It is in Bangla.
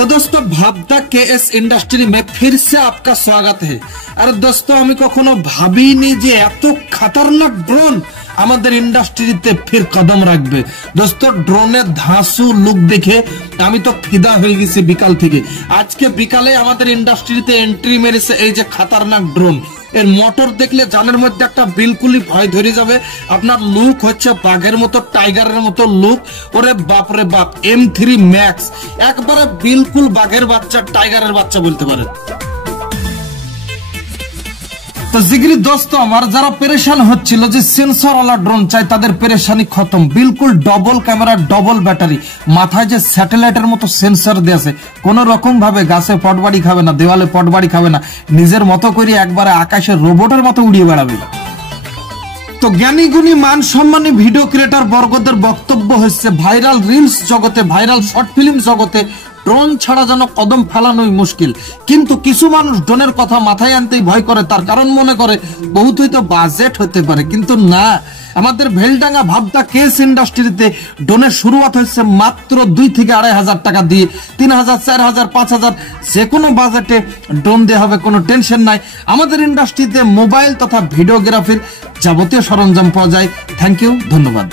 तो दोस्तों भाबदा केएस इंडस्ट्री में फिर से आपका स्वागत है। अरे दोस्तों আমি কখনো ভাবিনি যে এত খতরনাক ড্রোন আমাদের ইন্ডাস্ট্রিতে ফির কদম রাখবে। দোস্তোं ড্রোনের ধাঁসু লুক দেখে আমি তো ফিদা হয়ে গেছি বিকাল থেকে। আজকে বিকালে আমাদের ইন্ডাস্ট্রিতে এন্ট্রি মেরেছে এই যে খতরনাক ড্রোন। এর মোটর দেখলে জানের মধ্যে একটা বিলকুলই ভয় ধরে যাবে। আপনার লুক হচ্ছে বাঘের মতো, টাইগারের মতো লুক। ওরে বাপ রে বাপ, M3 Max একবারে বিলকুল বাঘের বাচ্চা, টাইগারের বাচ্চা বলতে পারেন। তো জিগরি দোস্ত আমার যারা পরেশান হচ্ছিল যে সেন্সর वाला ড্রোন চাই, তাদের পরেশানি খতম। বিলকুল ডবল ক্যামেরা, ডবল ব্যাটারি, মাথায় যে স্যাটেলাইটের মতো সেন্সর দিয়েছে, কোন রকম ভাবে গাছে পটবাড়ি খাবে না, দেওয়ালে পটবাড়ি খাবে না, নিজের মতো করে একবারে আকাশে রোবটের মতো উড়িয়ে বেড়াবে। তো জ্ঞানী গুণী মান সম্মানী ভিডিও ক্রিয়েটর বর্গদের বক্তব্য হচ্ছে ভাইরাল রিলস জগতে, ভাইরাল শর্ট ফিল্ম জগতে ড্রোন ছাড়া যেন কদম ফেলানোই মুশকিল। কিন্তু কিছু মানুষ ড্রোনের কথা মাথায় আনতেই ভয় করে, তার কারণ মনে করে বহুত হয়তো বাজেট হতে পারে। কিন্তু না, আমাদের ভেলডাঙ্গা ভাবদা কেস ইন্ডাস্ট্রিতে ড্রোনের শুরুয়াত হচ্ছে মাত্র 2 থেকে 2,500 টাকা দিয়ে। 3,000, 4,000, 5,000 যে কোনো বাজেটে ড্রোন দেওয়া হবে, কোনো টেনশন নাই। আমাদের ইন্ডাস্ট্রিতে মোবাইল তথা ভিডিওগ্রাফির যাবতীয় সরঞ্জাম পাওয়া যায়। থ্যাংক ইউ, ধন্যবাদ।